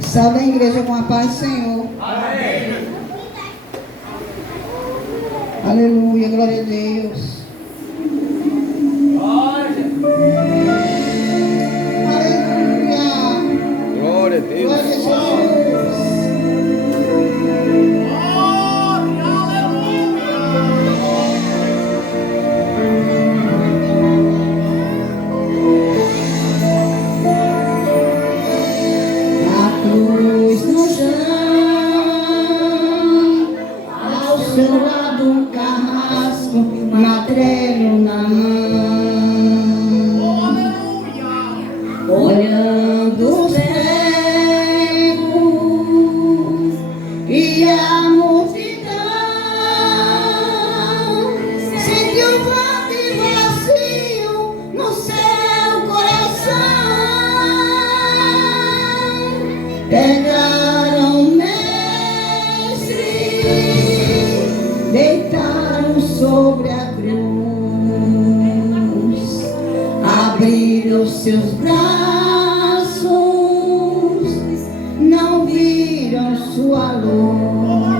Salve a igreja com a paz do Senhor. Amém. Aleluia, glória a Deus. Aleluia. Glória a Deus. Glória a Jesus. Seu lado um carrasco, matrelho na mão, olhando os cegos e a multidão, sentiu um grande vazio no seu coração. Pegaram o mestre, deitaram sobre a cruz, abriram seus braços, não viram sua luz,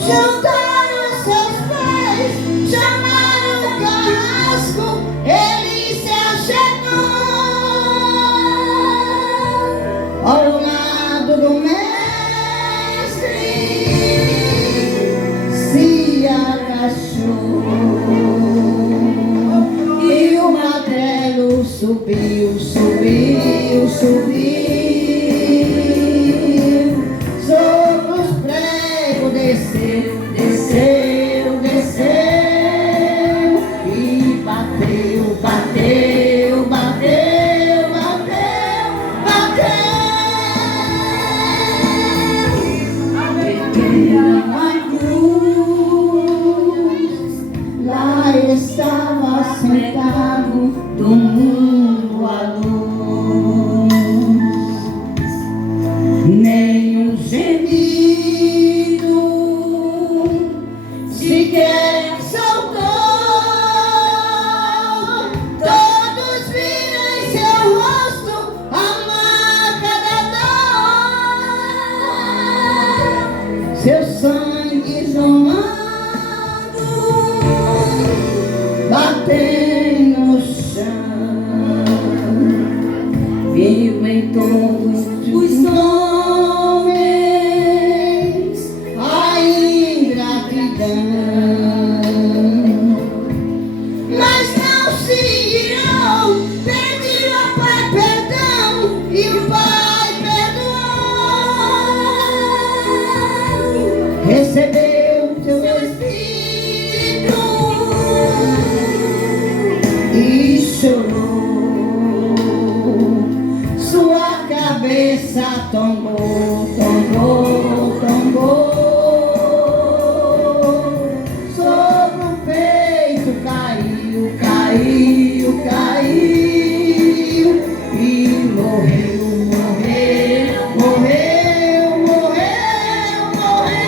juntaram seus pés, chamaram o carrasco, ele se achegou ao lado do mestre, se agachou e o magrelo subiu, subiu, subiu, sobre os pregos desceu, desceu, desceu e bateu, bateu, bateu, bateu, bateu. Lá estava sentado do mundo a luz, nenhum gemido sequer soltou, todos viram em seu rosto a marca da dor, seu sangue jorrando, batendo no chão, vivo em todos os homens a ingratidão, mas não se irão, pediram ao Pai perdão e o Pai perdoou, recebeu teu Espírito e chorou, sua cabeça tombou, tombou, tombou, sobre o peito caiu, caiu, caiu e morreu, morreu, morreu, morreu, morreu.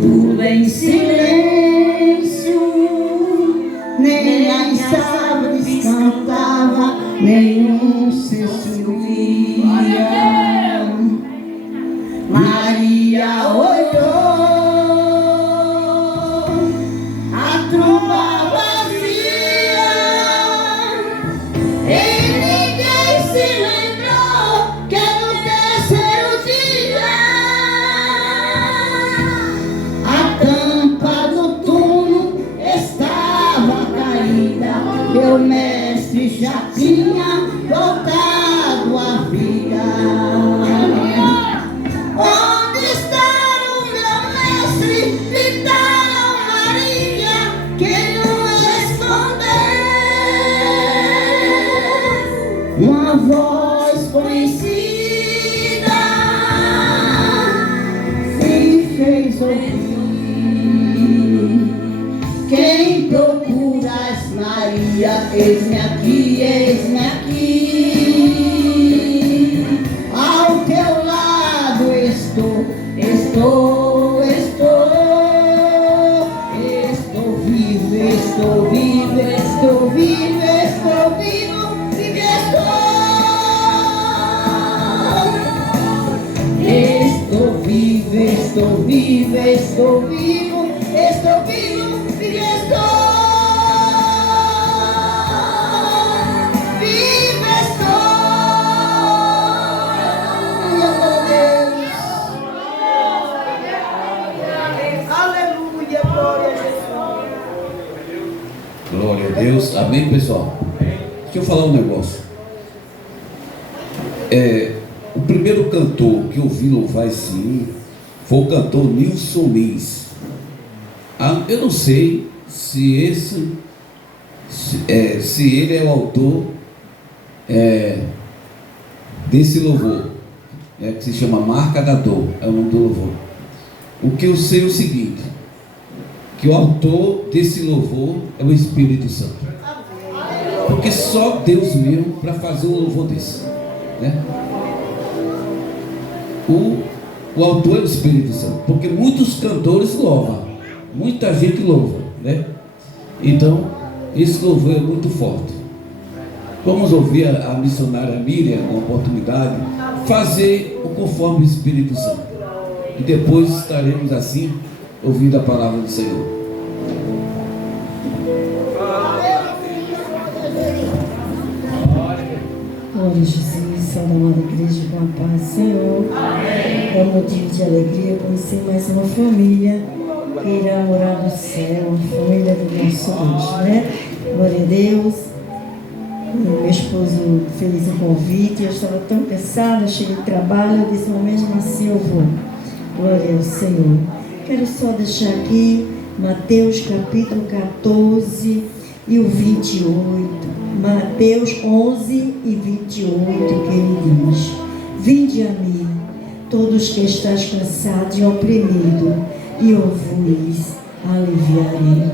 Tudo em silêncio, nem as árvores cantavam, nenhum se ouvia. Maria olhou a tumba vazia e ninguém se lembrou que no terceiro dia a tampa do túmulo estava caída, meu mestre já tinha voltado à vida. Onde está o meu mestre? Gritaram Maria, que não respondeu. Uma voz conhecida se fez ouvir. Quem procuras, Maria? Eis-me aqui, eis-me aqui. Ao teu lado estou, estou, estou, estou vivo, estou vivo, estou Estou vivo e estou vivo estou. Aleluia, glória a Jesus. Glória a Deus. Amém, pessoal? Deixa eu falar um negócio. O primeiro cantor que eu vi louvar esse hino foi o cantor Nilson Lins. Eu não sei se ele é o autor desse louvor, que se chama Marca da Dor, é o nome do louvor. O que eu sei é o seguinte, que o autor desse louvor é o Espírito Santo, porque só Deus mesmo para fazer um louvor desse, né? O autor é o Espírito Santo, porque muitos cantores louvam, muita gente louva, né? Então esse louvor é muito forte. Vamos ouvir a missionária Miriam, com a oportunidade, fazer o conforme o Espírito Santo, e depois estaremos assim ouvindo a palavra do Senhor. Glória a Jesus, salve a amada igreja, com a paz, Senhor. Amém. É um motivo de alegria conhecer mais uma família que irá morar no céu, a família do nosso Deus, né? Glória a Deus. Meu esposo fez o convite, eu estava tão cansada, cheguei de trabalho, eu disse, mas mesmo assim eu vou. Glória ao Senhor. Quero só deixar aqui Mateus capítulo 14 e o 28. Mateus 11 e 28, que ele diz: Vinde a mim, todos que estáis cansados e oprimidos, e eu vos aliviarei.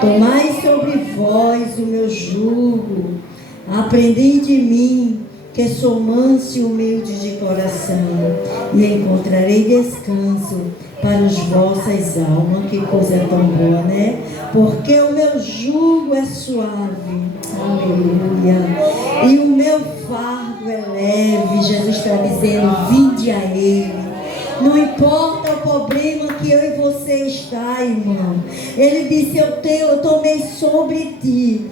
Tomai sobre vós o meu jugo, aprendei de mim, que sou manso e humilde de coração, e encontrarei descanso para as vossas almas. Que coisa tão boa, né? Porque o meu jugo é suave, aleluia, e o meu fardo é leve. Jesus está dizendo, vinde a Ele. Não importa o problema que eu e você está, irmão. Ele disse, eu tomei sobre ti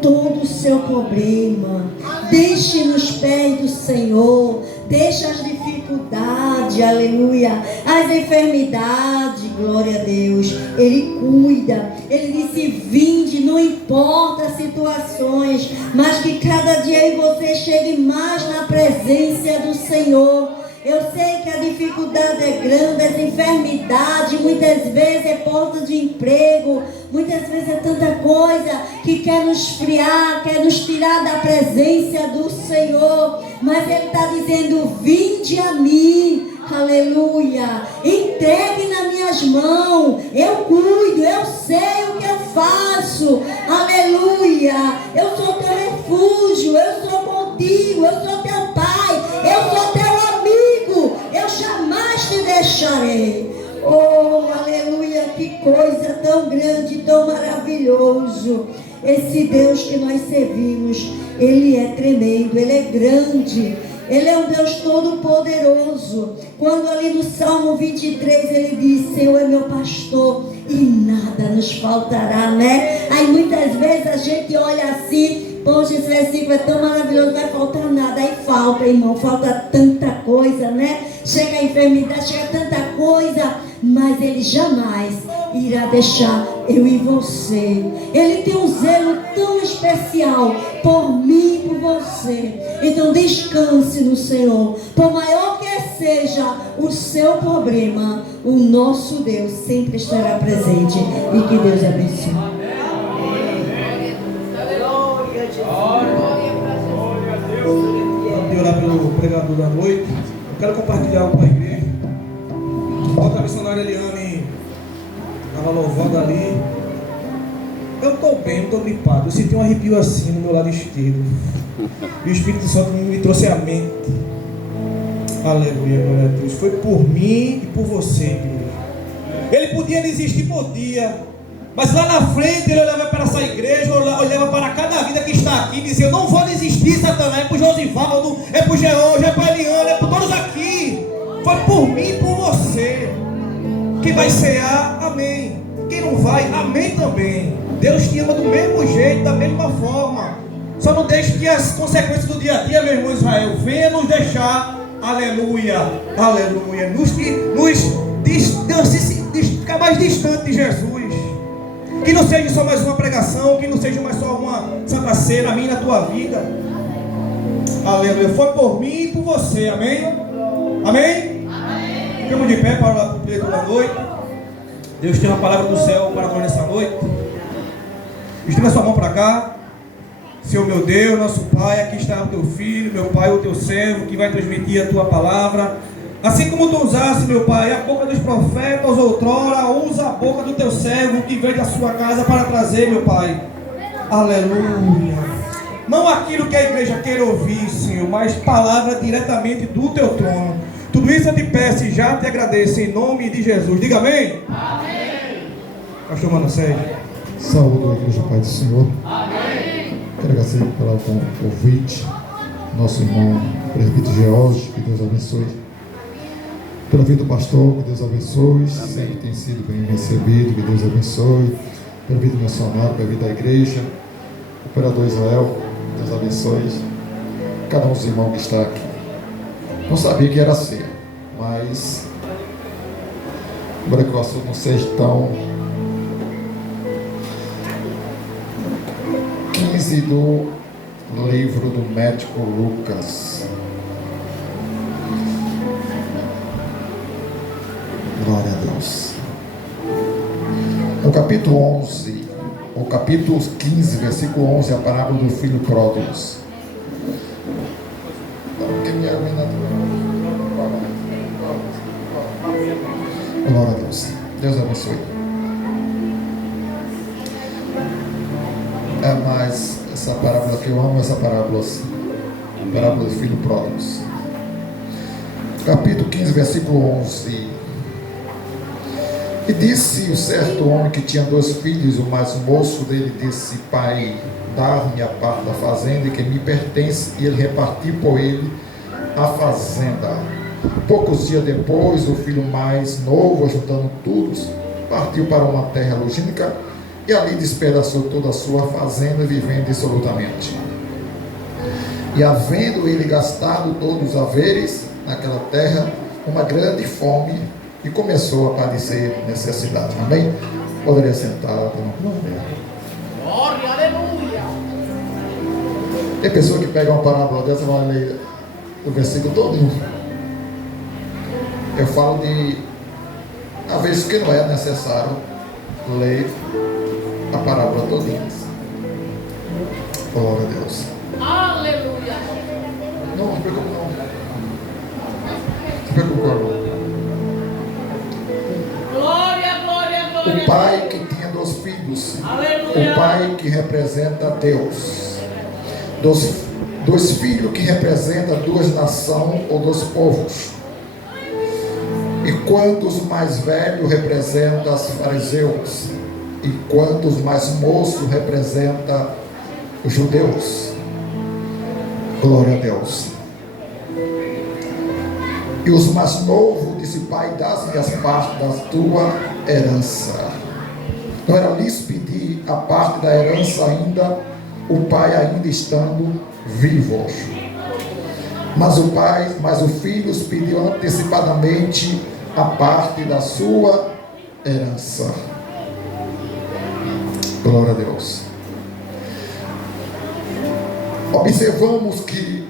todo o seu problema. Deixe nos pés do Senhor. Deixa as dificuldades, aleluia, as enfermidades, glória a Deus. Ele cuida. Ele disse, vinde, não importa as situações, mas que cada dia você chegue mais na presença do Senhor. Eu sei que a dificuldade é grande, as enfermidades, muitas vezes é falta de emprego, muitas vezes é tanta coisa que quer nos esfriar, quer nos tirar da presença do Senhor. Mas Ele está dizendo, vinde a mim, aleluia, entregue nas minhas mãos, eu cuido, eu sei o que eu faço, aleluia, eu sou teu refúgio, eu sou contigo, eu sou teu pai, eu sou teu amigo, eu jamais te deixarei. Oh, aleluia, que coisa tão grande, tão maravilhoso. Esse Deus que nós servimos, Ele é tremendo, Ele é grande, Ele é um Deus todo-poderoso. Quando ali no Salmo 23 Ele diz, Senhor é meu pastor e nada nos faltará, né? Aí muitas vezes a gente olha assim, poxa, esse versículo é tão maravilhoso, não vai faltar nada. Aí falta, irmão, falta tanta coisa, né? Chega a enfermidade, chega tanta coisa, mas Ele jamais irá deixar eu e você. Ele tem um zelo tão especial por mim e por você. Então descanse no Senhor. Por maior que seja o seu problema, o nosso Deus sempre estará presente. E que Deus abençoe. Vamos orar pelo pregador da noite. Eu quero compartilhar algo com a igreja. Enquanto a missionária Eliane estava louvando ali, eu estou bem, eu estou gripado. Eu senti um arrepio assim no meu lado esquerdo. E o Espírito Santo me trouxe à mente. Aleluia, glória a Deus. Foi por mim e por você, igreja. Ele podia desistir por dia, mas lá na frente Ele olhava para essa igreja, olhava para cada vida que está aqui e dizia, eu não vou desistir, Satanás. É para o Josivaldo, é para o George, é para a Eliana, é para todos aqui. Foi por mim e por você. Quem vai cear, amém. Quem não vai, amém também. Deus te ama do mesmo jeito, da mesma forma. Só não deixe que as consequências do dia a dia, meu irmão Israel, venha nos deixar, aleluia, aleluia, ficar mais distante de Jesus. Que não seja só mais uma pregação, que não seja mais só uma santa ceia na minha e na tua vida. Aleluia. Foi por mim e por você, amém? Amém? Amém. Ficamos de pé para o pleito da noite. Deus tem uma palavra do céu para nós nessa noite. Estenda sua mão para cá. Senhor meu Deus, nosso Pai, aqui está o teu filho, meu Pai, o teu servo, que vai transmitir a tua palavra. Assim como tu usaste, meu Pai, a boca dos profetas outrora, usa a boca do teu servo que veio da sua casa para trazer, meu Pai. Aleluia. Não aquilo que a igreja queira ouvir, Senhor, mas palavra diretamente do teu trono. Tudo isso eu te peço e já te agradeço em nome de Jesus. Diga amém. Amém. Pastor Mano Sérgio. Saúde a igreja, Pai do Senhor. Amém. Quero agradecer pelo convite, nosso irmão presbítero George, que Deus abençoe. Pela vida do pastor, que Deus abençoe. Sempre tem sido bem recebido, que Deus abençoe. Pela vida do missionário, pela vida da igreja. O operador Israel, Deus abençoe. Cada um dos irmãos que está aqui. Não sabia que era ceia, mas embora que o assunto não seja tão 15 do livro do médico Lucas. Glória a Deus. No capítulo 11, o capítulo 15, versículo 11, a parábola do filho pródigo. Glória a Deus. Deus abençoe. É mais essa parábola que eu amo, essa parábola assim. A parábola do filho pródigo. Capítulo 15, versículo 11. E disse o certo homem que tinha 2 filhos, o mais moço dele disse: Pai, dá-me a parte da fazenda que me pertence. E ele repartiu por ele a fazenda. Poucos dias depois, o filho mais novo, juntando tudo, partiu para uma terra longínqua e ali despedaçou toda a sua fazenda, vivendo dissolutamente. E havendo ele gastado todos os haveres naquela terra, uma grande fome, e começou a padecer necessidade. Amém? Poderia sentar para uma glória. Glória, aleluia. Tem pessoa que pega uma parábola dessa e vai ler o versículo todo. Eu falo de às vezes que não é necessário ler a parábola todinha. Glória a Deus. Aleluia. Não se preocupe não. Se preocupe não. Glória, glória, glória. O pai que tinha 2 filhos. Aleluia. O pai que representa Deus. 2 filhos que representam 2 nações ou 2 povos. E quantos mais velhos representam os fariseus, e quantos mais moços representam os judeus. Glória a Deus. E os mais novos disse: Pai, dá-me as partes da tua herança. Não era lhes pedir a parte da herança ainda, o pai ainda estando vivo. Mas o filho os pediu antecipadamente a parte da sua herança. Glória a Deus. Observamos que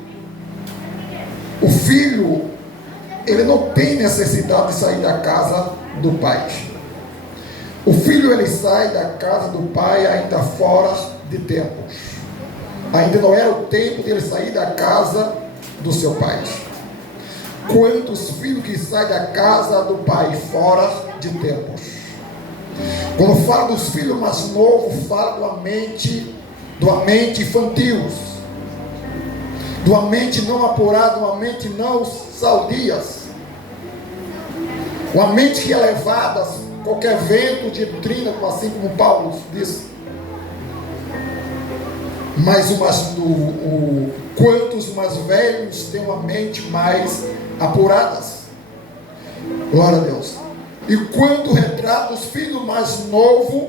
o filho, ele não tem necessidade de sair da casa do pai. O filho, ele sai da casa do pai ainda fora de tempo. Ainda não era o tempo de ele sair da casa do seu pai. Quantos filhos que saem da casa do pai fora de tempos? Quando fala dos filhos mais novos, fala de uma mente infantil, de uma mente não apurada, uma mente não saudias, uma mente que é levada a qualquer vento de doutrina, assim como Paulo disse. Mas quantos mais velhos têm uma mente mais apuradas? Glória a Deus. E quando o retrato dos filhos mais novos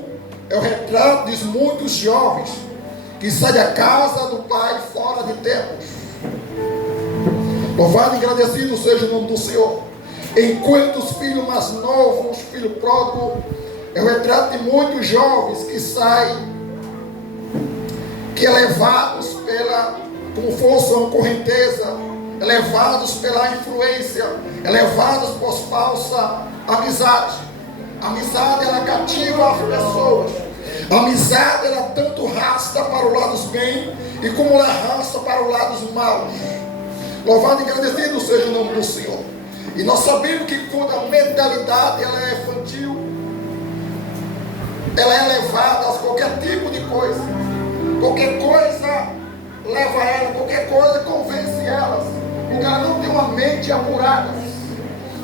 é o retrato de muitos jovens que saem da casa do pai fora de tempos. Louvado e agradecido seja o nome do Senhor. Enquanto os filhos mais novos, os filhos pródigos, é o retrato de muitos jovens que saem, que é levados pela, como fosse uma correnteza, é levados pela influência, é levados por falsa amizade. A amizade, ela cativa as pessoas. A amizade, ela tanto arrasta para o lado dos bem e como ela arrasta para o lado dos maus. Louvado e agradecido seja o nome do Senhor. E nós sabemos que quando a mentalidade ela é infantil, ela é levada a qualquer tipo de coisa. Qualquer coisa leva ela, qualquer coisa convence elas, porque ela não tem uma mente apurada.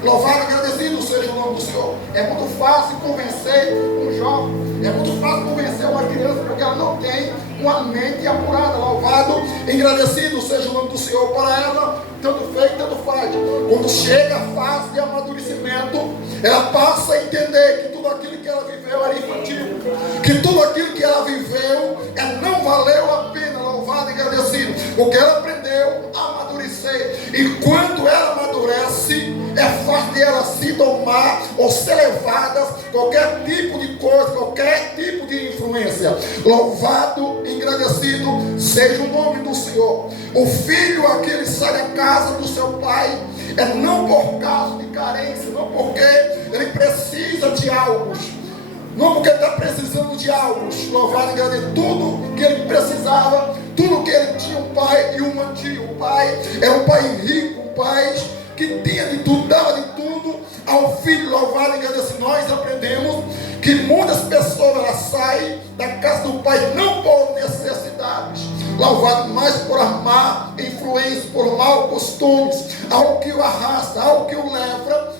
Louvado e agradecido seja o nome do Senhor. É muito fácil convencer um jovem, é muito fácil convencer uma criança, porque ela não tem uma mente apurada. Louvado e agradecido seja o nome do Senhor. Para ela, tanto fez, tanto faz. Quando chega a fase de amadurecimento, ela passa a entender que tudo aquilo que ela viveu era infantil, que tudo aquilo que ela viveu não valeu a pena. Louvado e agradecido, porque ela aprendeu a amadurecer. E quando ela amadurece, é fácil de ela se domar ou ser levada a qualquer tipo de coisa, qualquer tipo de influência. Louvado e agradecido seja o nome do Senhor. O filho, aquele sai da casa do seu pai, é não por causa de carência, não porque ele precisa de algo, não porque ele está precisando de algo. Louvado e agradecido, tudo que ele precisava, tudo que ele tinha, o pai e o mantinha. O pai é um pai rico, um pai que tinha de tudo, dava de tudo ao filho. Louvado e agradecido. Nós aprendemos que muitas pessoas elas saem da casa do pai não por necessidades, louvado, mas por má influência, por maus costumes, algo que o arrasta, algo que o leva,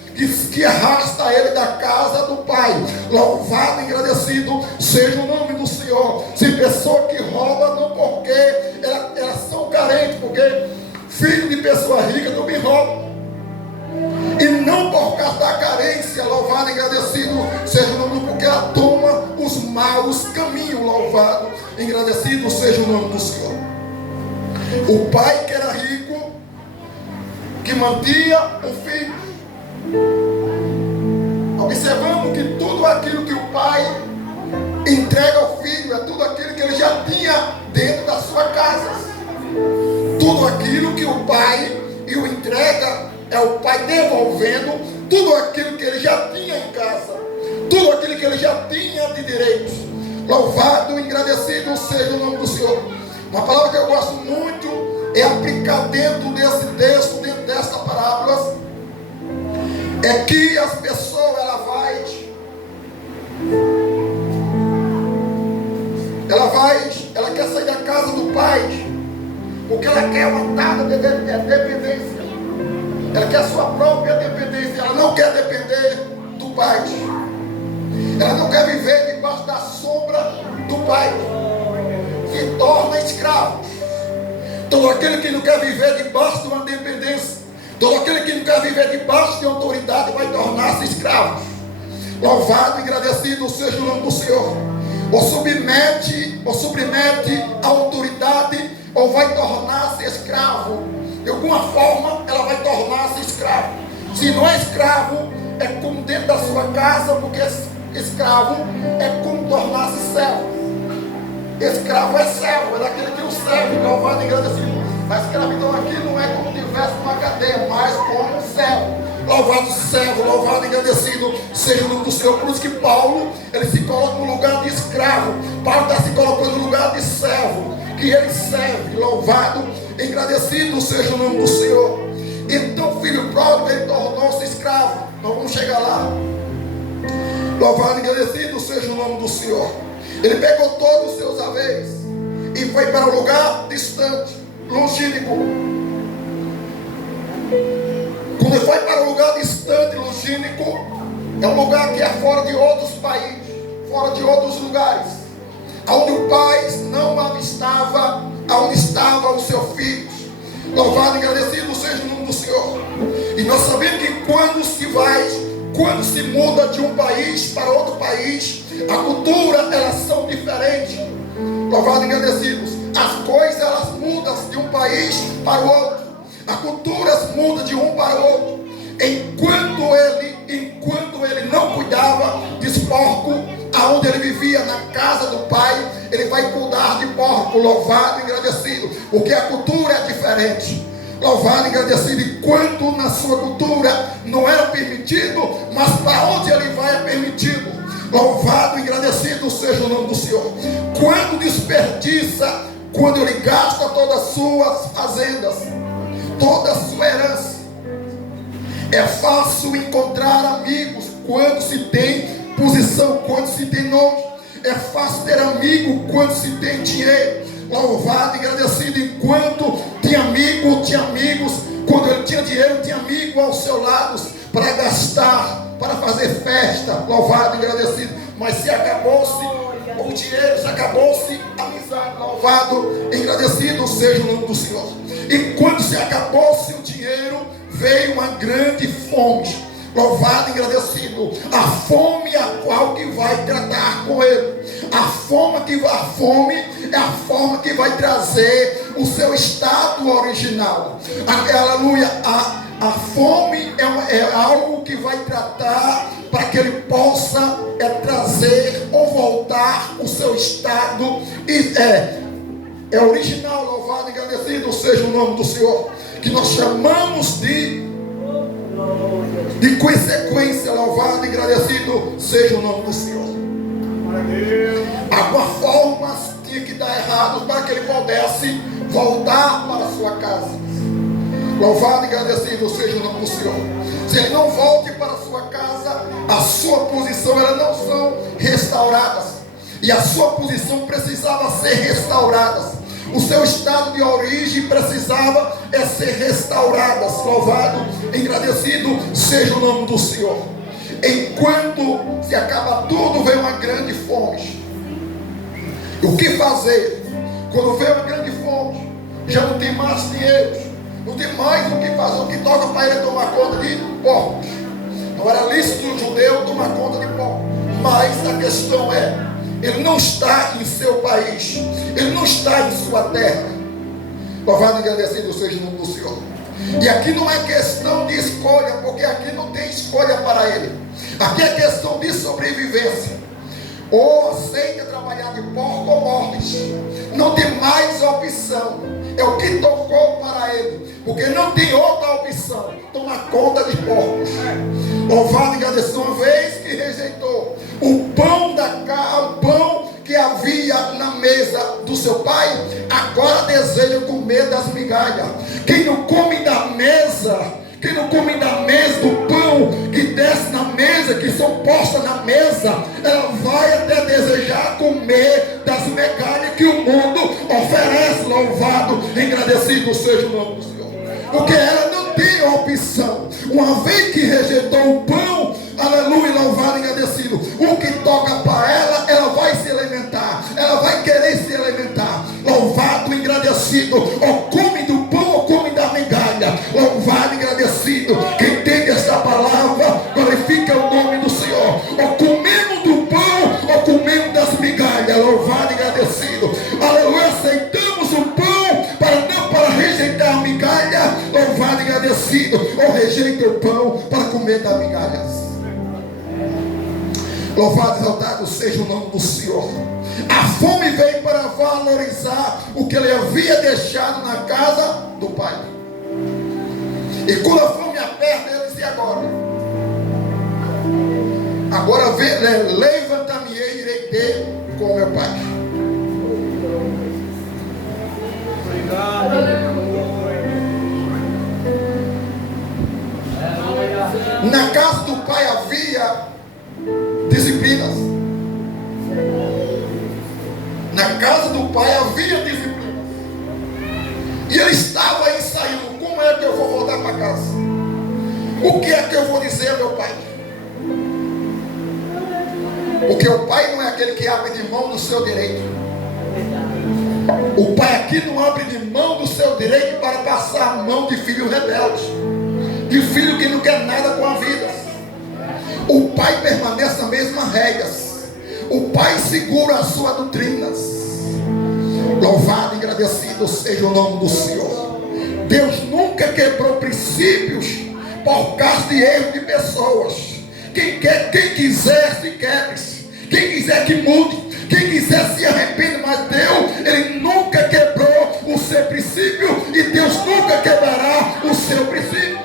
que arrasta ele da casa do pai. Louvado e agradecido seja o nome do Senhor. Se pessoa que rouba, não porque elas são carentes, porque filho de pessoa rica também rouba. E não por causa da carência. Louvado e agradecido seja o nome do, porque ela toma os maus caminhos. Louvado e agradecido seja o nome do Senhor. O pai que era rico, que mantinha o filho, observamos que tudo aquilo que o pai entrega ao filho é tudo aquilo que ele já tinha dentro da sua casa. Tudo aquilo que o pai e o entrega é o pai devolvendo tudo aquilo que ele já tinha em casa, tudo aquilo que ele já tinha de direitos. Louvado e agradecido seja o nome do Senhor. Uma palavra que eu gosto muito é aplicar dentro desse texto, dentro dessa parábola, é que as pessoas ela quer sair da casa do pai, porque ela quer uma dada de dependência, ela quer a sua própria dependência, ela não quer depender do pai, ela não quer viver debaixo da sombra do pai, se torna escravo. Todo aquele que não quer viver debaixo de uma dependência, todo aquele que não quer viver debaixo de autoridade vai tornar-se escravo. Louvado e agradecido seja o nome do Senhor. Ou submete a autoridade, ou vai tornar-se escravo. De alguma forma ela vai tornar-se escravo. Se não é escravo, é como dentro da sua casa, porque escravo é como tornar-se servo. Escravo é servo, é daquele que o serve. Louvado e agradecido. A escravidão aqui não é como se tivesse uma cadeia, mas como um servo. Louvado servo, louvado e agradecido seja o nome do Senhor. Por isso que Paulo, ele se coloca no lugar de escravo. Paulo está se colocando no lugar de servo, que ele serve. Louvado e agradecido seja o nome do Senhor. Então o filho pródigo, ele tornou-se escravo. Nós vamos chegar lá. Louvado e agradecido seja o nome do Senhor. Ele pegou todos os seus haveres e foi para um lugar distante, longínquo. Quando ele foi para um lugar distante, longínquo, é um lugar que é fora de outros países, fora de outros lugares, onde o pai não avistava, onde estava o seu filho. Louvado e agradecido seja o nome do Senhor. E nós sabemos que quando se vai quando se muda de um país para outro país, a cultura, elas são diferentes. Louvado e agradecidos. As coisas, elas mudam de um país para o outro. A cultura muda de um para o outro. Enquanto ele não cuidava de porco, aonde ele vivia, na casa do pai, ele vai cuidar de porco. Louvado e agradecido, porque a cultura é diferente. Louvado e agradecido. Enquanto na sua cultura não era permitido, mas para onde ele vai é permitido. Louvado e agradecido seja o nome do Senhor. Quando desperdiça, quando ele gasta todas as suas fazendas, toda a sua herança. É fácil encontrar amigos quando se tem posição, quando se tem nome. É fácil ter amigo quando se tem dinheiro. Louvado e agradecido. Enquanto tinha amigos, quando ele tinha dinheiro, tinha amigo ao seu lado para gastar, para fazer festa. Louvado e agradecido. Mas se acabou-se o dinheiro, se acabou-se a amizade. Louvado e agradecido seja o nome do Senhor. E quando se acabou-se o dinheiro, veio uma grande fome. Louvado e agradecido. A fome é a qual que vai tratar com ele. A fome é a forma que vai trazer o seu estado original. Aleluia. A fome é algo que vai tratar para que ele possa trazer ou voltar o seu estado. É original. Louvado e agradecido seja o nome do Senhor, que nós chamamos de consequência. Louvado e agradecido seja o nome do Senhor. Alguma forma tinha que dar errado para que ele pudesse voltar para a sua casa. Louvado e agradecido seja o nome do Senhor. Se ele não volte para a sua casa, a sua posição, elas não são restauradas. E a sua posição precisava ser restaurada. O seu estado de origem precisava ser restaurado. Louvado e agradecido seja o nome do Senhor. Enquanto se acaba tudo, vem uma grande fome. O que fazer? Quando vem uma grande fome, já não tem mais dinheiro, não tem mais o que fazer. O que toca para ele tomar conta de porcos. Não era lícito o judeu tomar conta de porcos. Mas a questão é, ele não está em seu país, ele não está em sua terra. Louvado e agradecido seja o nome do Senhor. E aqui não é questão de escolha, porque aqui não tem escolha para ele. Aqui é questão de sobrevivência. Ou aceita trabalhar de porco ou morres. Não tem mais opção. É o que tocou para ele, porque não tem outra opção. Tomar conta de porcos. Louvado e agradecido. Uma vez que rejeitou o pão o pão que havia na mesa do seu pai, agora deseja comer das migalhas. Quem não come da mesa do pão que desce na mesa, que são postas na mesa, ela vai até desejar comer das migalhas que o mundo oferece. Louvado e agradecido seja o nome do Senhor, porque ela não tem opção. Uma vez que rejeitou o pão, aleluia, louvado e agradecido, o que toca para ela vai se alimentar, ela vai querer se alimentar. Louvado e agradecido. Ou come do pão ou come da migalha. Louvado e agradecido. Quem entende essa palavra, glorifica o nome do Senhor. Ou comemos do pão ou comemos das migalhas. Louvado e agradecido. Aleluia. Aceitamos o pão para rejeitar a migalha. Louvado e agradecido. Ou rejeita o pão para comer das migalhas. Louvado e exaltado seja o nome do Senhor. A fome veio para valorizar o que ele havia deixado na casa do pai. E quando a fome aperta, ele disse: agora levanta-me e irei ter com meu pai. Na casa do pai havia disciplinas. Na casa do pai havia disciplinas. E ele estava ensaiando: como é que eu vou voltar para casa? O que é que eu vou dizer ao meu pai? Porque o pai não é aquele que abre de mão do seu direito. O pai aqui não abre de mão do seu direito para passar a mão de filho rebelde, de filho que não quer nada com a vida. O pai permanece na mesma regras. O pai segura as suas doutrinas. Louvado e agradecido seja o nome do Senhor. Deus nunca quebrou princípios por causa de erro de pessoas. Quem quiser se quebre. Quem quiser que mude. Quem quiser se arrepende. Mas Deus, Ele nunca quebrou o seu princípio. E Deus nunca quebrará o seu princípio.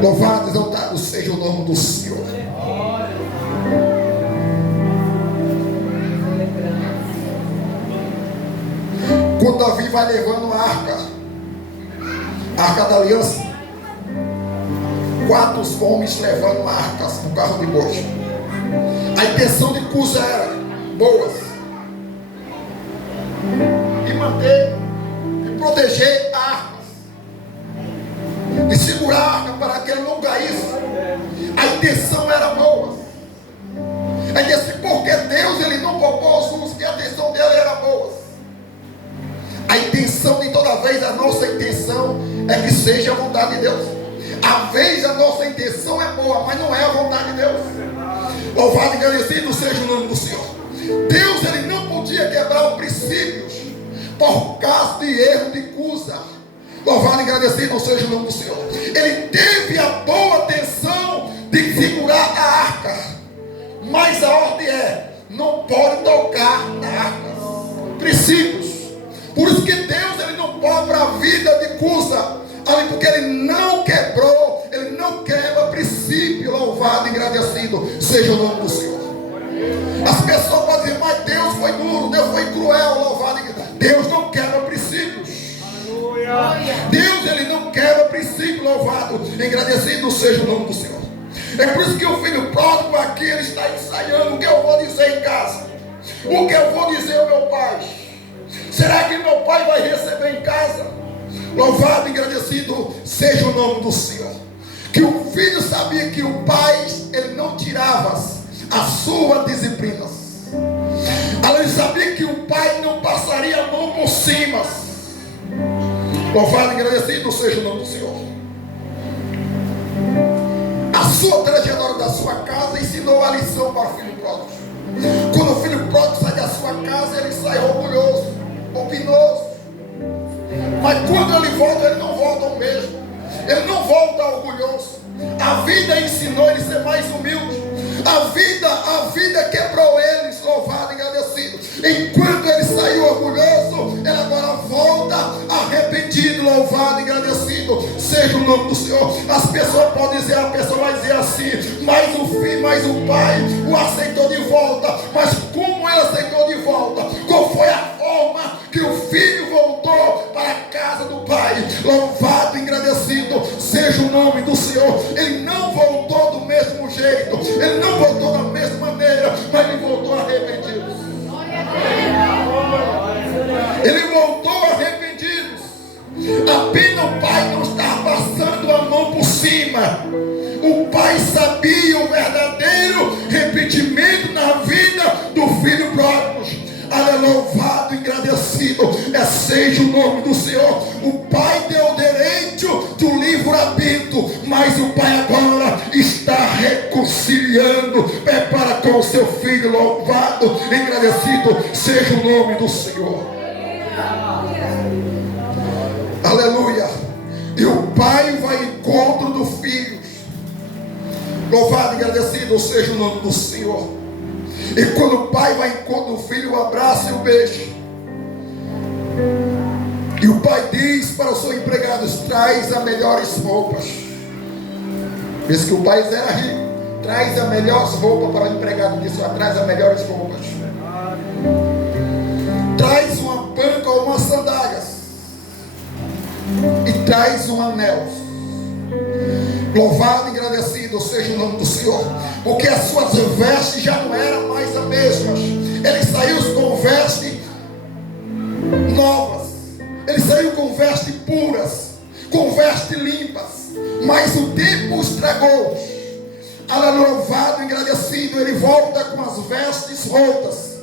Louvado e exaltado seja o nome do Senhor. Quando Davi vai levando a arca da aliança, 4 homens levando arcas no carro de bois. A intenção de Cusa era boas, de manter, de proteger a arca, de segurar a arca para que ele não caísse. A intenção era boa. Aí disse, porque Deus ele não propôs uns que a intenção dele era boa. A intenção de toda vez, a nossa intenção é que seja a vontade de Deus. Às vezes a nossa intenção é boa, mas não é a vontade de Deus. Louvado e agradecido seja o nome do Senhor. Deus ele não podia quebrar os princípios por causa de erro de Cusa. Louvado e agradecido seja o nome do Senhor. Ele teve a boa intenção de segurar a arca, mas a ordem é: não pode tocar na arca. Princípios. Por isso que Deus ele não cobra a vida de Cusa, porque ele não quebrou, ele não quebra princípio. Louvado e agradecido seja o nome do Senhor. As pessoas podem dizer, mas Deus foi duro, Deus foi cruel. Louvado e agradecido. Deus não quebra princípios. Deus ele não quebra princípio. Louvado e agradecido seja o nome do Senhor. É por isso que o filho pródigo aqui ele está ensaiando o que eu vou dizer em casa, o que eu vou dizer ao meu pai. Será que meu pai vai receber em casa? Louvado e agradecido seja o nome do Senhor. Que o filho sabia que o pai ele não tirava as suas disciplinas. Ele sabia que o pai não passaria a mão por cima. Louvado e agradecido seja o nome do Senhor. A sua trajetória da sua casa ensinou a lição para o filho pródigo. Quando o filho pródigo sai da sua casa, ele sai orgulhoso, opinoso. Mas quando ele volta, ele não volta o mesmo. Ele não volta orgulhoso. A vida ensinou ele a ser mais humilde. A vida quebrou eles. Louvado e agradecido. Enquanto ele saiu orgulhoso, ele agora volta arrependido. Louvado e agradecido seja o nome do Senhor. As pessoas podem dizer, a pessoa vai dizer assim, mas o filho, mas o pai o aceitou de volta. Mas como ele aceitou de volta? Qual foi a forma que o filho voltou para a casa do pai? Louvado e agradecido seja o nome do Senhor. Ele não voltou do mesmo jeito, ele não voltou da mesma maneira, mas ele voltou arrependido. Ele voltou arrependido. Apenas o pai não estava passando a mão por cima. O pai sabia o verdadeiro arrependimento na vida do filho pródigo. Louvado e agradecido seja o nome do Senhor. O pai deu o direito do livramento, mas o pai agora está reconciliando para com o seu filho. Louvado e agradecido seja o nome do Senhor. Aleluia. E o pai vai ao encontro do filho. Louvado e agradecido seja o nome do Senhor. E quando o pai vai ao encontro do filho, o abraça e o beijo. E o pai diz para os seus empregados: traz as melhores roupas. Diz que o pai era rico. Traz as melhores roupas para o empregado. Diz: traz as melhores roupas. Traz uma panca ou umas sandálias. E traz um anel. Louvado e agradecido seja o nome do Senhor. Porque as suas vestes já não eram mais as mesmas. Ele saiu com vestes novas. Ele saiu com vestes puras, com vestes limpas. Mas o tempo estragou. Louvado e agradecido. Ele volta com as vestes rotas.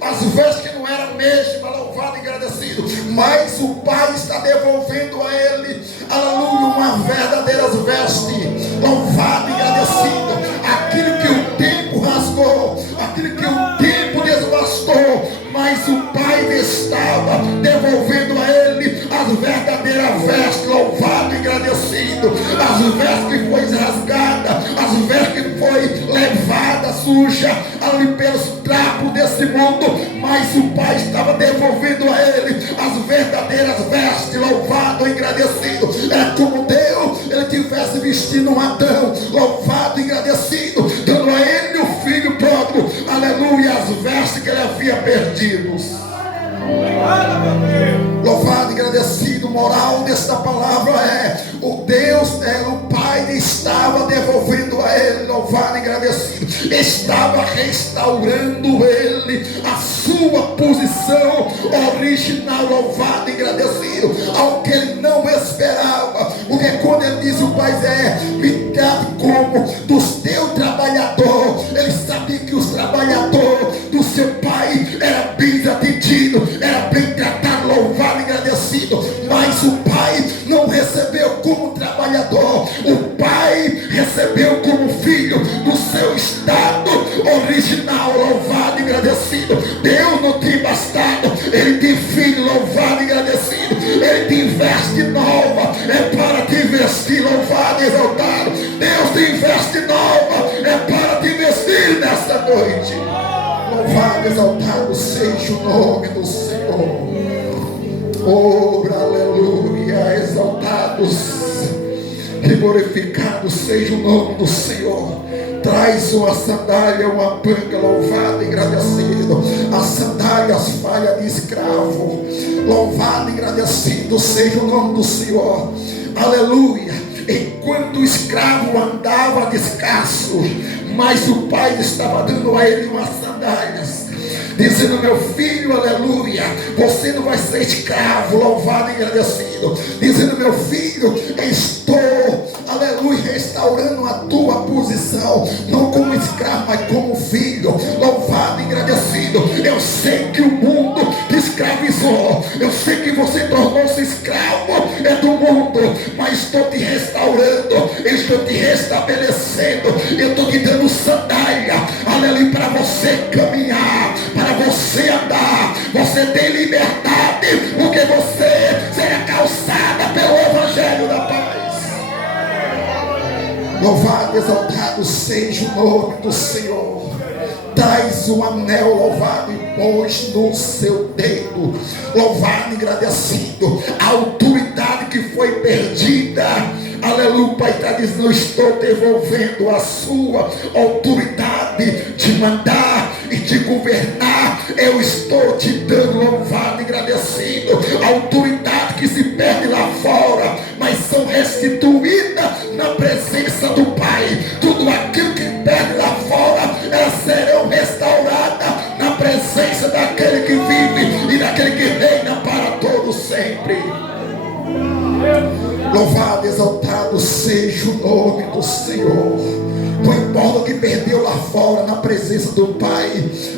As vestes que não eram mesmas. Louvado e agradecido. Mas o pai está devolvendo a ele aleluia, uma verdadeira veste. Louvado e agradecido. Aquilo que o tempo rasgou, aquilo que o tempo desvastou, mas o Pai estava devolvendo a ele as verdadeiras vestes. Louvado e agradecido. As vestes que foi rasgada, as vestes que foi levada suja ali pelos trapos desse mundo, mas o Pai estava devolvendo a ele as verdadeiras vestes. Louvado e agradecido. É como Deus ele tivesse vestindo um Adão. Louvado e agradecido, dando a ele o filho próprio, aleluia, as vestes que ele havia perdido. Louvado e agradecido. Moral desta palavra é: o Deus, o Pai estava devolvendo a ele, louvado e agradecido, estava restaurando ele a sua posição original, louvado e agradecido, ao que ele não esperava. Porque quando ele disse: o Pai me trate como dos teus trabalhadores, ele sabia que os trabalhadores do seu pai era bem atendido, era bem tratado, louvado e agradecido. Mas o pai não recebeu como trabalhador, o pai recebeu como filho do seu estado original, louvado e agradecido. Deus não tem bastardo, ele tem filho, louvado e agradecido. Ele tem veste nova, é para te vestir, louvado e exaltado. Deus tem veste nova, é para te vestir nesta noite. Louvado, exaltado seja o nome do Senhor. Oh, aleluia, exaltados e glorificado seja o nome do Senhor. Traz uma sandália, uma panca, louvado e agradecido. As sandálias falha de escravo, louvado e agradecido seja o nome do Senhor. Aleluia. Enquanto o escravo andava descalço, mas o pai estava dando a ele umas sandálias, dizendo: meu filho, aleluia, você não vai ser escravo, louvado e agradecido. Dizendo: meu filho, estou, aleluia, restaurando a tua posição, não como escravo, mas como filho, louvado e agradecido. Eu sei que o mundo te escravizou, eu sei que você tornou-se escravo do mundo, mas estou te restaurando, estou te restabelecendo, eu estou te dando sandália, aleluia, para você caminhar, para você andar. Você tem liberdade, porque você será calçada pelo Evangelho da paz. Louvado, exaltado seja o nome do Senhor. Traz um anel, louvado, e pôs no seu dedo, louvado e agradecido. A autoridade que foi perdida, aleluia, o Pai está dizendo: eu estou devolvendo a sua autoridade de mandar e de governar. Eu estou te dando, louvado e agradecido. A autoridade que se perde lá fora, mas são restituídas na presença do Pai. Tudo aquilo que perde lá fora, elas serão restauradas na presença daquele que vive e daquele que reina para todo sempre. Louvado, exaltado seja o nome do Senhor. Não importa o que perdeu lá fora, na presença do Pai,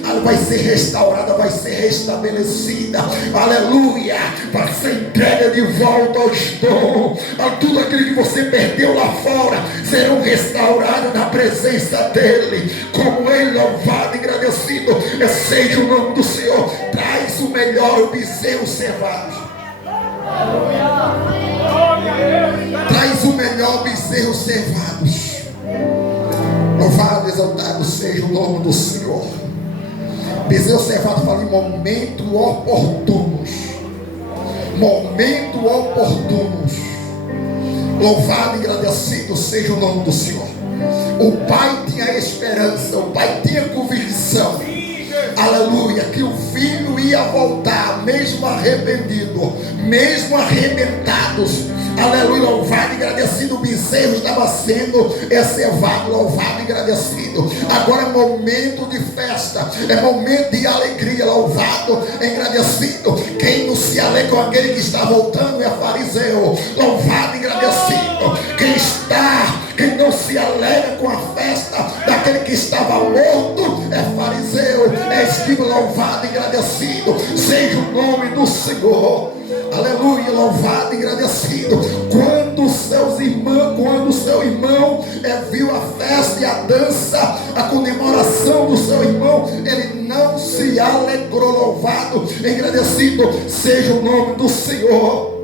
ela vai ser restaurada, vai ser restabelecida, aleluia, vai ser entrega de volta aos dons. Tudo aquilo que você perdeu lá fora serão restaurados na presença dele, como ele, louvado e agradecido seja o nome do Senhor. Traz o melhor, o bezerro cevado. Traz o melhor, bezerro cevado. Louvado, exaltado seja o nome do Senhor. Bezerro cevado fala em momentos oportunos. Momentos oportunos. Louvado e agradecido seja o nome do Senhor. O Pai tinha esperança, o Pai tinha convicção, aleluia, que o filho ia voltar, mesmo arrependido, mesmo arrebentados. Aleluia, louvado e agradecido. O bezerro estava sendo cevado, louvado e agradecido. Agora é momento de festa, é momento de alegria, louvado e agradecido. Quem não se alegra com aquele que está voltando é fariseu, louvado e agradecido. Quem não se alegra com a festa daquele que estava morto é fariseu, é esquiva. Louvado e agradecido seja o nome do Senhor. Aleluia, louvado e agradecido. Quando o seu irmão viu a festa e a dança, a comemoração do seu irmão, ele não se alegrou. Louvado e agradecido seja o nome do Senhor.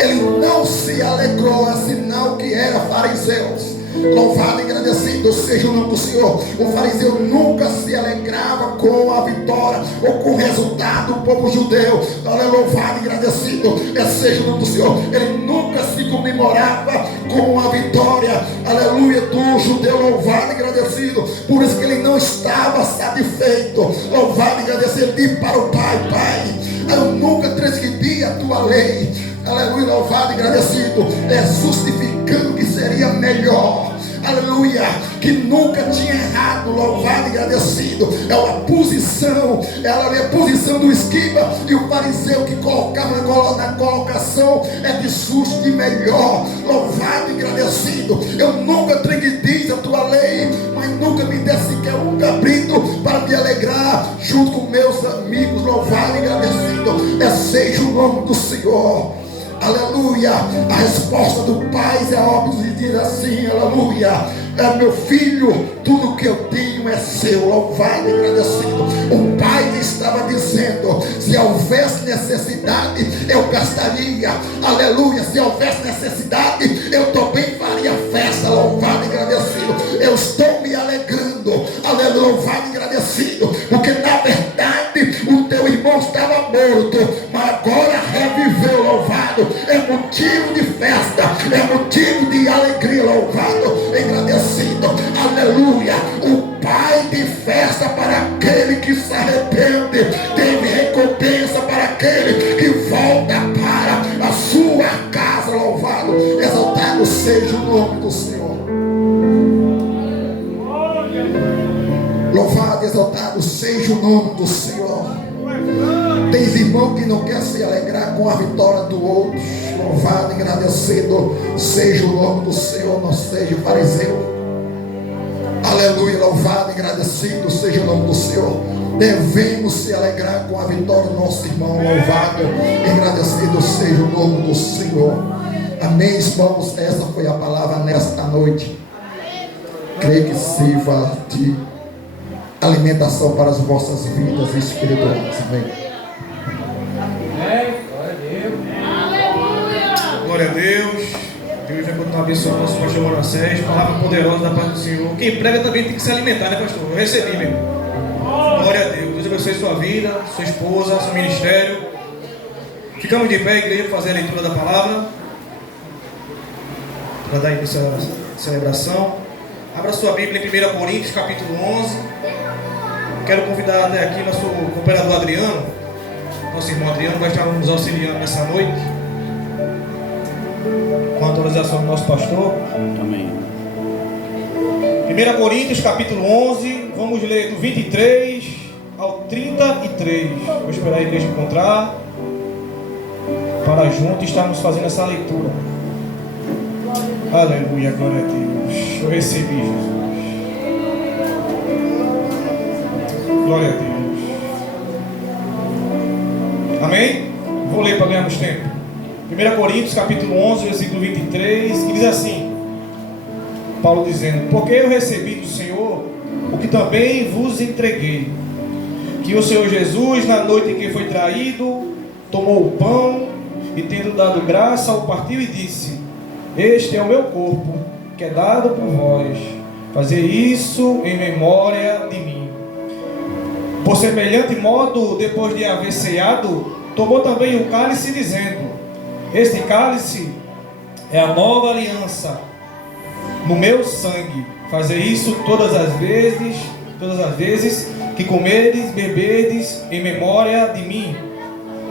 Ele não se alegrou, é sinal que era fariseus. Louvado e agradecido seja o nome do Senhor. O fariseu nunca se alegrava com a vitória ou com o resultado do povo judeu. Louvado e agradecido seja o nome do Senhor. Ele nunca se comemorava com a vitória, aleluia, do judeu. Louvado e agradecido. Por isso que ele não estava satisfeito. Louvado e agradecido. Diz para o Pai: Pai, eu nunca transgredi a tua lei. Aleluia, louvado e agradecido. Justificando que seria melhor. Aleluia, que nunca tinha errado. Louvado e agradecido. É uma posição, ela é a posição do esquiva e o fariseu que colocava na colocação de justo e melhor. Louvado e agradecido. Eu nunca transgredi a tua lei, mas nunca me desse sequer um cabrito para me alegrar junto com meus amigos. Louvado e agradecido seja o nome do Senhor. Aleluia. A resposta do pai é óbvio e diz assim: aleluia, meu filho, tudo que eu tenho é seu. Louvado e agradecido. O pai estava dizendo: se houvesse necessidade, eu gastaria. Aleluia. Se houvesse necessidade, eu também faria festa. Louvado e agradecido. Eu estou me alegrando. Aleluia. Louvado e agradecido. Porque na verdade o teu irmão estava morto, mas agora reviveu. Louvado. É motivo de festa, é motivo de alegria. Louvado e agradecido. Aleluia. O pai de festa para aquele que se arrepende, teve recompensa para aquele que volta para a sua casa. Louvado, exaltado seja o nome do Senhor. Louvado, exaltado seja o nome do Senhor. Tem irmão que não quer se alegrar com a vitória do outro. Louvado e agradecido seja o nome do Senhor. Não seja fariseu. Aleluia, louvado e agradecido seja o nome do Senhor. Devemos se alegrar com a vitória do nosso irmão. Louvado e agradecido seja o nome do Senhor. Amém, irmãos. Essa foi a palavra nesta noite. Creio que sirva de alimentação para as vossas vidas espirituais. Amém. Glória a Deus. Deus vai continuar abençoando o nosso pastor Manassés. Palavra poderosa da parte do Senhor. Quem prega também tem que se alimentar, né, pastor? Eu recebi, meu. Glória a Deus. Deus abençoe sua vida, sua esposa, seu ministério. Ficamos de pé, igreja, para fazer a leitura da palavra, para dar início à celebração. Abra sua Bíblia em 1 Coríntios, capítulo 11. Quero convidar até aqui nosso cooperador Adriano. Nosso irmão Adriano vai estar nos auxiliando nessa noite, com a autorização do nosso pastor. Amém. 1 Coríntios capítulo 11, vamos ler do 23 ao 33. Vou esperar a igreja encontrar para juntos estarmos fazendo essa leitura. Aleluia, glória a Deus. Eu recebi, Jesus. Glória a Deus. Amém? Vou ler para ganharmos tempo. 1 Coríntios capítulo 11, versículo 23, que diz assim: Paulo dizendo: porque eu recebi do Senhor o que também vos entreguei, que o Senhor Jesus, na noite em que foi traído, tomou o pão e, tendo dado graça, o partiu e disse: este é o meu corpo, que é dado por vós, fazer isso em memória de mim. Por semelhante modo, depois de haver ceado, tomou também o cálice, dizendo: este cálice é a nova aliança no meu sangue. Fazer isso todas as vezes que comerdes, beberdes em memória de mim.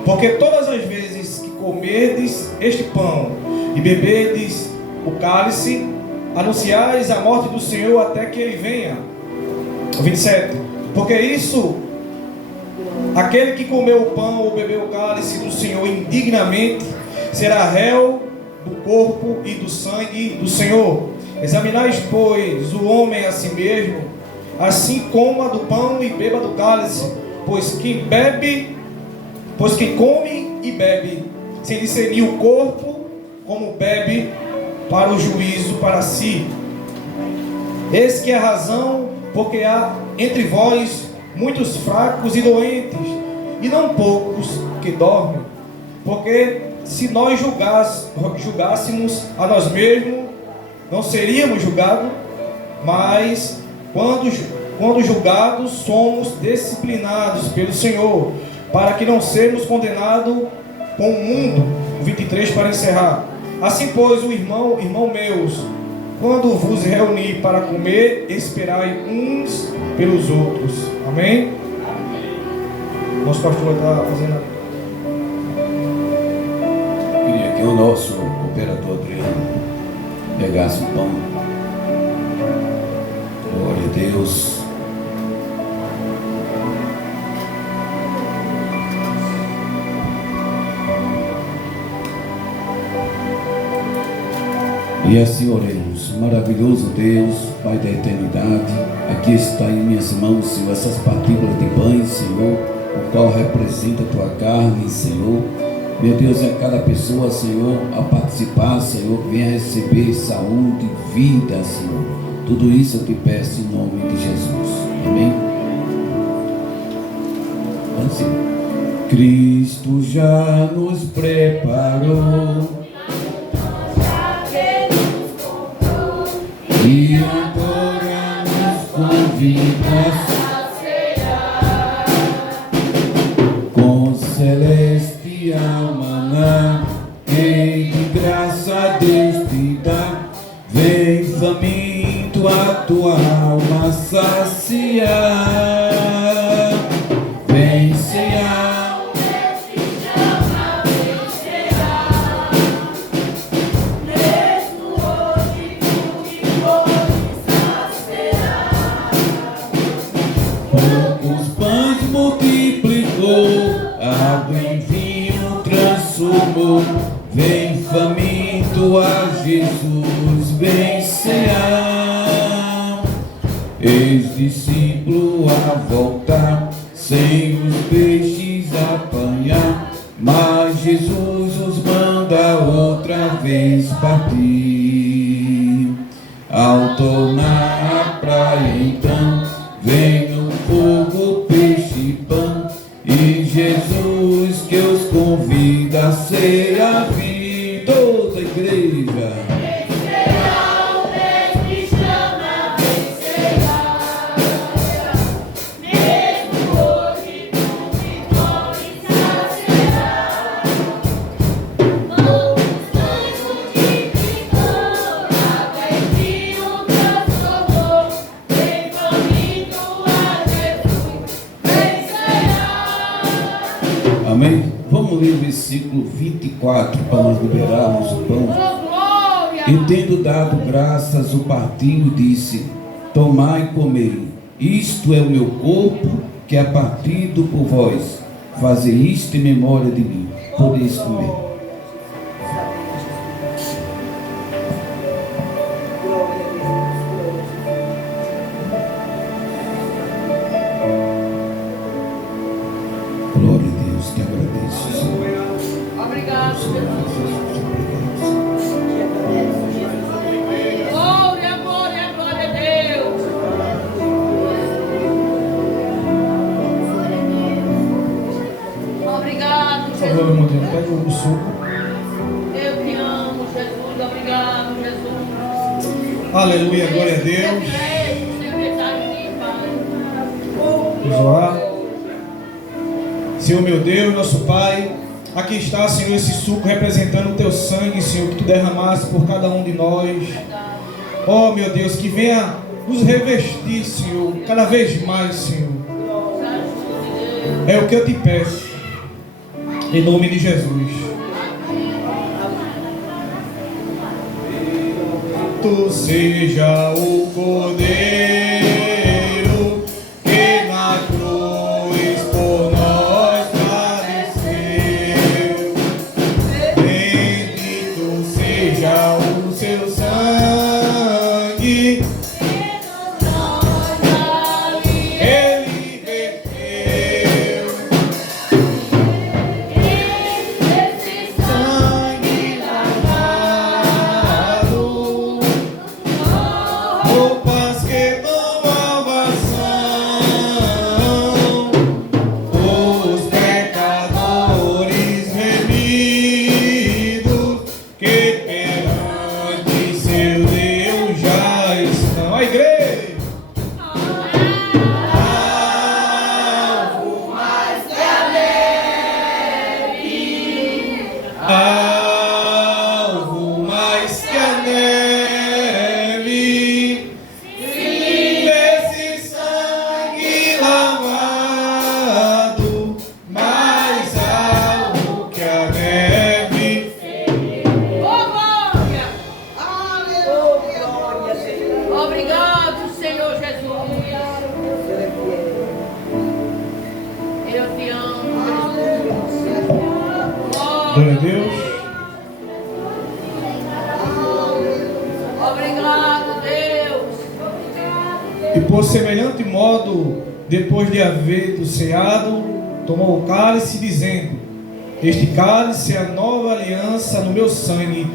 Porque todas as vezes que comerdes este pão e beberdes o cálice, anunciais a morte do Senhor até que ele venha. 27. Porque isso, aquele que comeu o pão ou bebeu o cálice do Senhor indignamente, será réu do corpo e do sangue do Senhor. Examinais, pois, o homem a si mesmo, assim coma do pão e beba do cálice, pois quem come e bebe, sem discernir o corpo, como bebe para o juízo para si. Eis que é a razão, porque há entre vós muitos fracos e doentes, e não poucos que dormem. Porque se nós julgássemos a nós mesmos, não seríamos julgados, mas quando julgados, somos disciplinados pelo Senhor, para que não sejamos condenados com o mundo. 23 para encerrar. Assim, pois, irmão meus, quando vos reunir para comer, esperai uns pelos outros. Amém? Nosso pastor está fazendo. Queria que o nosso operador Adriano pegasse o pão. Glória a Deus. E assim oremos. Maravilhoso Deus, Pai da eternidade, aqui está em minhas mãos, Senhor, essas partículas de pão, Senhor, o qual representa a tua carne, Senhor. Meu Deus, a cada pessoa, Senhor, a participar, Senhor, venha receber saúde, vida, Senhor. Tudo isso eu te peço em nome de Jesus. Amém? Assim. Cristo já nos preparou e agora nos convida com celestial maná, que de graça a Deus te dá. Vem faminto a tua alma saciar, vem cear. Poucos pães multiplicou, água em vinho transformou. Vem faminto a Jesus, vem cear. Ex-discípulo a voltar, sem os peixes apanhar, mas Jesus os manda outra vez partir. Ao tornar a praia então, vem no fogo peixe e pão, e Jesus que os convida a ceia. Toda a igreja. Amém? Vamos ler o versículo 24 para nós liberarmos o pão. E tendo dado graças, o partiu e disse: tomai e comei, isto é o meu corpo, que é partido por vós. Fazei isto em memória de mim. Podeis comer. Glória a Deus, te agradeço, Senhor. Obrigado, Jesus. Glória, glória, glória a Deus. Obrigado, Por favor, meu Jesus. irmão, pega o suco. Eu te amo, Jesus. Obrigado, Jesus. Aleluia, glória a Deus. Vamos orar. Senhor meu Deus, nosso Pai, aqui está, Senhor, esse suco representando o Teu sangue, Senhor, que Tu derramaste por cada um de nós. Oh, meu Deus, que venha nos revestir, Senhor, cada vez mais, Senhor. É o que eu te peço, em nome de Jesus. Tu seja o Cordeiro que na cruz por nós padeceu. Bendito seja o seu sangue. Nós Glória a Deus. Obrigado, Deus. E por semelhante modo, depois de haver ceado, tomou o cálice, dizendo: este cálice é a nova aliança no meu sangue.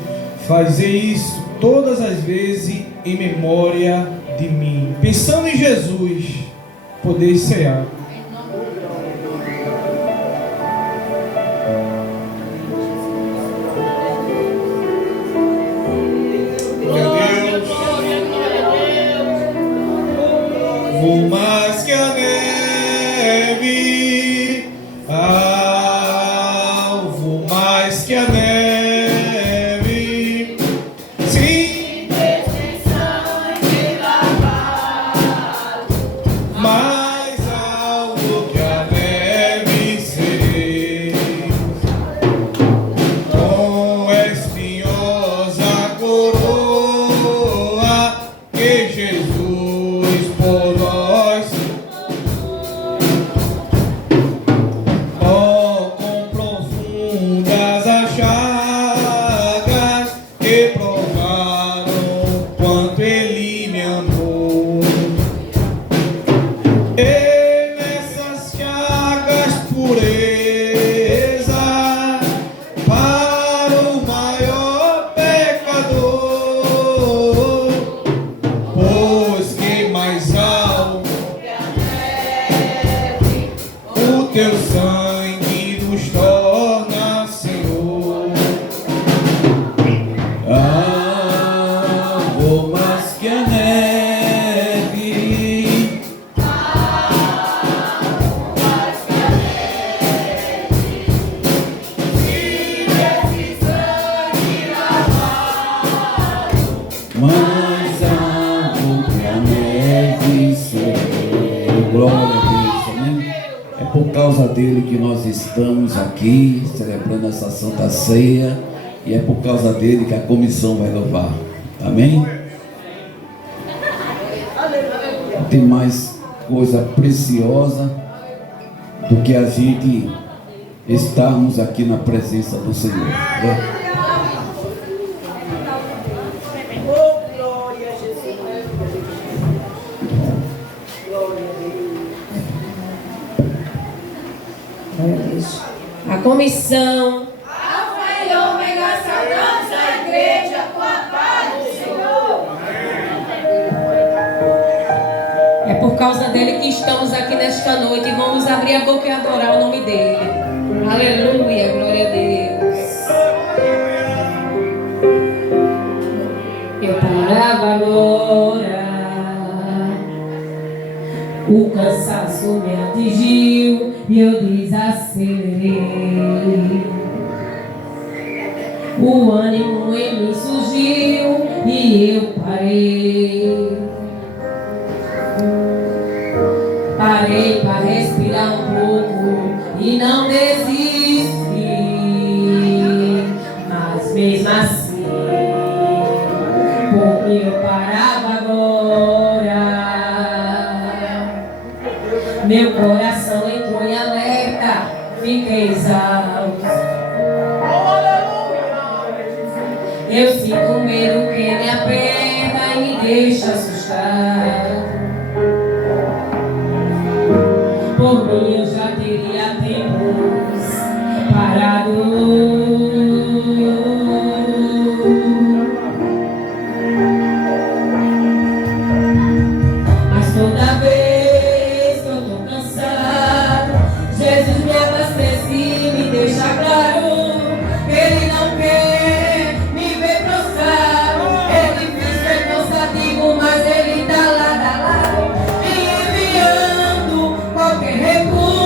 Fazei isso todas as vezes em memória de mim. Pensando em Jesus, podeis cear. Vou mais que a neve, vou mais que a neve, sim, sangue lavado, mais alto que a neve serei, com espinhosa coroa que Jesus por nós. Teu sangue nos torna Senhor. Vou mais que a neve. Mais que a neve. Se esse sangue lavado, Mais alto que a neve serei. Glória a Deus, amém? É por causa dele que nós estamos aqui celebrando essa Santa Ceia, e é por causa dele que a comissão vai louvar, amém? Não tem mais coisa preciosa do que a gente estarmos aqui na presença do Senhor, né? A comissão Alfa e Ômega, saudamos a igreja com a paz do Senhor. é por causa dele que estamos aqui nesta noite e vamos abrir a boca e adorar o nome dele. Aleluia, glória a Deus. Eu parava agora, o cansaço me atingiu e eu desacelerei. O ânimo em mim surgiu e eu parei. Parei para respirar um pouco e não desisti. Mas mesmo assim, porque eu parava agora, meu coração entrou em alerta, fiquei exausto. Eu sinto medo que me aperta e me deixa assustado. Por mim eu já teria tempos parado. Mas toda vez que eu tô cansado, Jesus me abastece e me deixa claro que Ele não quer me ver prostrado. É difícil, é cansativo, mas Ele tá lado a lado, me enviando qualquer recurso.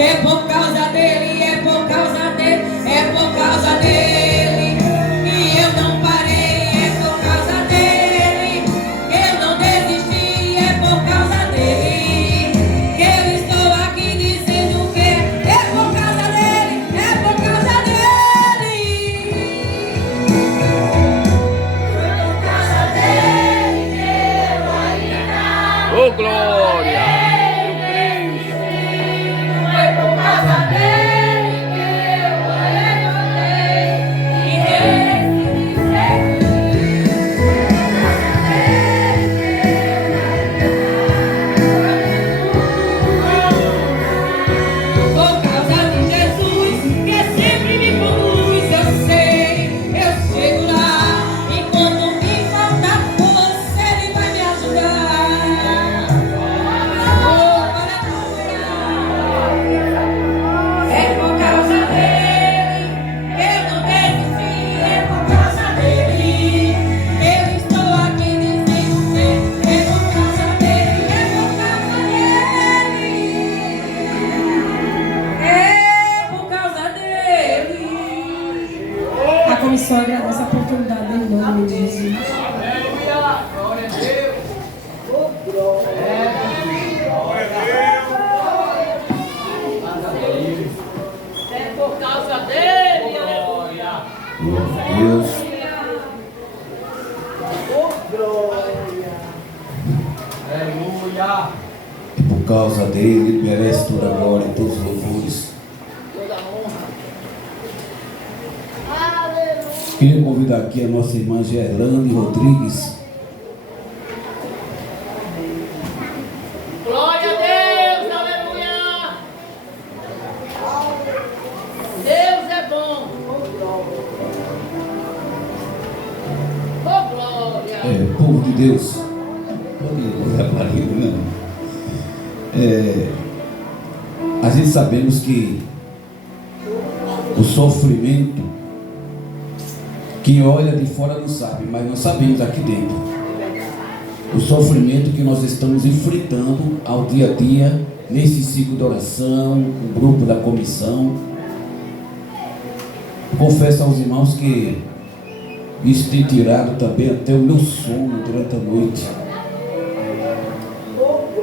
É por causa dele, é por causa dele, é por causa dele. E eu não parei, é por causa dele. Eu não desisti, é por causa dele. Eu estou aqui dizendo que é por causa dele, é por causa dele. Foi por causa dele que eu ainda. Ô glória! Foi por causa dele que eu levantei e decidi ser feliz. Por causa de Jesus, que sempre me conduz, eu sei, eu chego lá. E quando me faltar força, Ele vai me ajudar. Oh, aleluia! É por causa dele, eu não desisti, é por causa dele. Eu estou aqui dizendo que é por causa dele, é por causa dele. É por causa dele. A comissão agradece a oportunidade em nome de Jesus. Glória a Deus. E por causa dele, ele merece toda a glória e todos os louvores. Queria convidar aqui a nossa irmã Gerlane Rodrigues. Glória a Deus, aleluia. Deus é bom. Oh, glória. Povo de Deus, pode olhar para ele, não. A gente sabemos que o sofrimento, quem olha de fora não sabe, mas nós sabemos aqui dentro. O sofrimento que nós estamos enfrentando ao dia a dia, nesse ciclo de oração, o grupo da comissão. Confesso aos irmãos que isso tem tirado também até o meu sono durante a noite.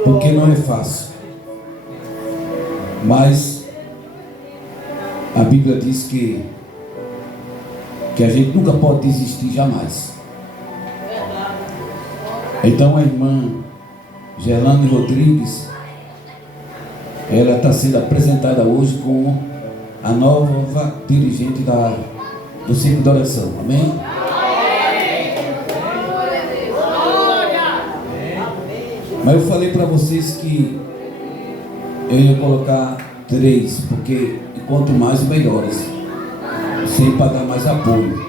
Porque não é fácil. Mas a Bíblia diz que a gente nunca pode desistir jamais. Então a irmã Gerlane Rodrigues, ela está sendo apresentada hoje como a nova dirigente do ciclo de oração. Amém? Mas eu falei para vocês que eu ia colocar 3, porque quanto mais melhores, sempre para dar mais apoio.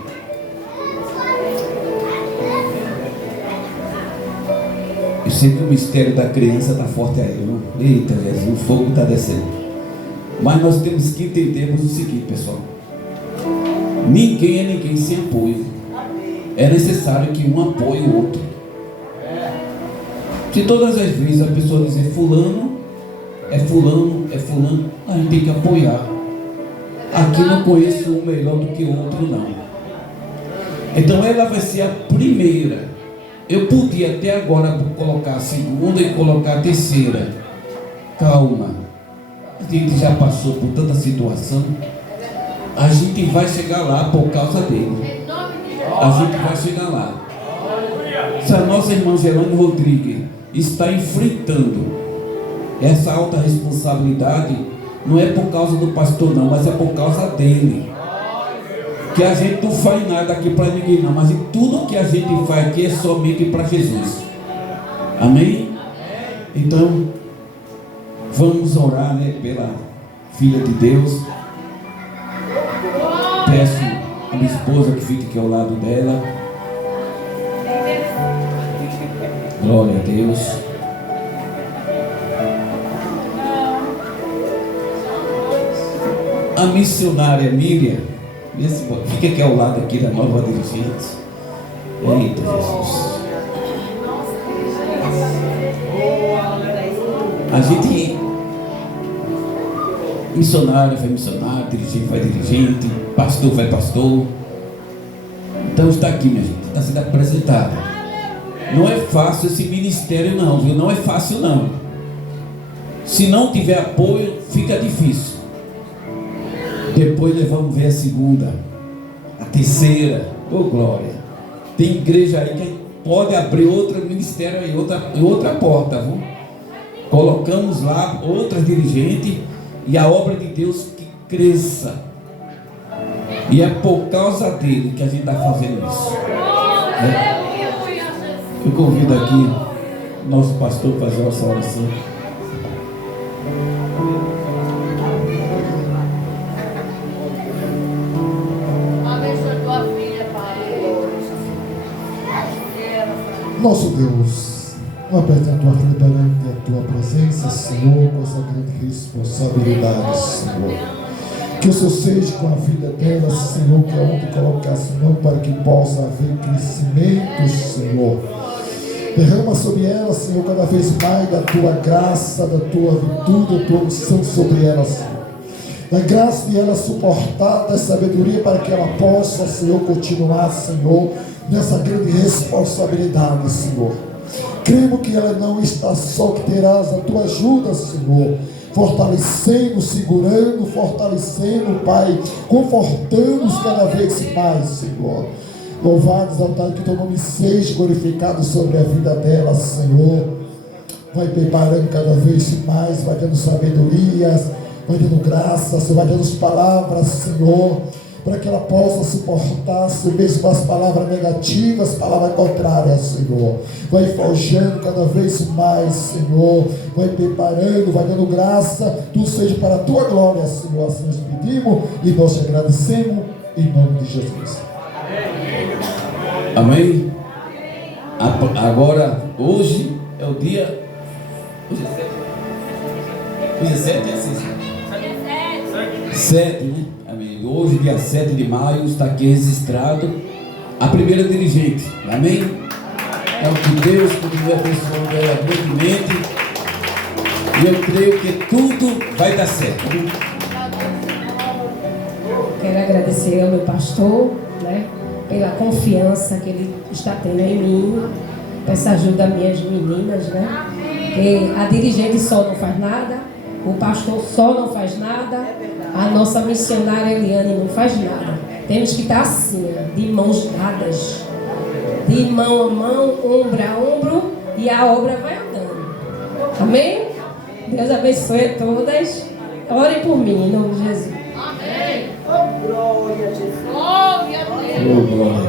Eu sei que o mistério da criança está forte aí, não? Eita Jesus, o fogo está descendo. Mas nós temos que entendermos o seguinte, pessoal: ninguém é ninguém sem apoio. É necessário que um apoie o outro. Se todas as vezes a pessoa dizer fulano, a gente tem que apoiar. Aqui não conheço um melhor do que o outro, não. Então ela vai ser a primeira. Eu podia até agora colocar a segunda e colocar a terceira. Calma. A gente já passou por tanta situação. A gente vai chegar lá por causa dele. A gente vai chegar lá. Se a nossa irmã Gerlane Rodrigues está enfrentando essa alta responsabilidade, não é por causa do pastor não, mas é por causa dele. Que a gente não faz nada aqui para ninguém não, mas tudo que a gente faz aqui é somente para Jesus. Amém? Então vamos orar, né, pela filha de Deus. Peço a minha esposa que fique aqui ao lado dela. Glória a Deus. A missionária Miriam, fica aqui ao lado aqui da nova dirigente. Eita Jesus. A gente Missionário vai missionário, dirigente vai dirigente, pastor vai pastor. Então está aqui, minha gente, está sendo apresentado. Não é fácil esse ministério não, viu? Não é fácil não. Se não tiver apoio, fica difícil. Depois nós vamos ver a segunda, a terceira. Ô glória. Tem igreja aí que pode abrir outro ministério aí, outra porta, viu? Colocamos lá outras dirigentes e a obra de Deus que cresça. E é por causa dele que a gente está fazendo isso. Eu convido aqui o nosso pastor para fazer essa oração. Nosso Deus, eu apresento a tua filha perante a tua presença, Senhor, com essa grande responsabilidade, Senhor. Que o Senhor seja com a vida dela, Senhor, que aonde colocasse mão para que possa haver crescimento, Senhor. Derrama sobre ela, Senhor, cada vez mais da tua graça, da tua virtude, da tua unção sobre ela, Senhor. Da graça de ela suportar, da sabedoria para que ela possa, Senhor, continuar, Senhor, nessa grande responsabilidade, Senhor. Cremos que ela não está só, que terás a tua ajuda, Senhor, fortalecendo, segurando, fortalecendo, Pai, confortando-nos cada vez mais, Senhor. Louvado, exaltado, que teu nome seja glorificado sobre a vida dela, Senhor. Vai preparando cada vez mais, vai dando sabedorias, vai dando graças, vai dando palavras, Senhor, para que ela possa suportar, mesmo as palavras negativas, palavras contrárias, Senhor. Vai forjando cada vez mais, Senhor. Vai preparando, vai dando graça. Tudo seja para a tua glória, Senhor. Assim nós pedimos e nós te agradecemos em nome de Jesus. Amém? Agora, hoje é o dia. Hoje é 7 é 6? 7, né? Amém. Hoje, dia 7 de maio, está aqui registrado a primeira dirigente. Amém? Então, que Deus continue abençoando ela grandemente. E eu creio que tudo vai dar certo. Quero agradecer ao meu pastor, né, pela confiança que ele está tendo em mim. Peço ajuda às minhas meninas, né? Porque a dirigente só não faz nada, o pastor só não faz nada, a nossa missionária Eliane não faz nada. Temos que estar assim, de mãos dadas, de mão a mão, ombro a ombro, e a obra vai andando. Amém? Deus abençoe a todas. Orem por mim, em nome de Jesus. Amém. Oh, glória a Jesus. Glória a Deus. Oh, glória.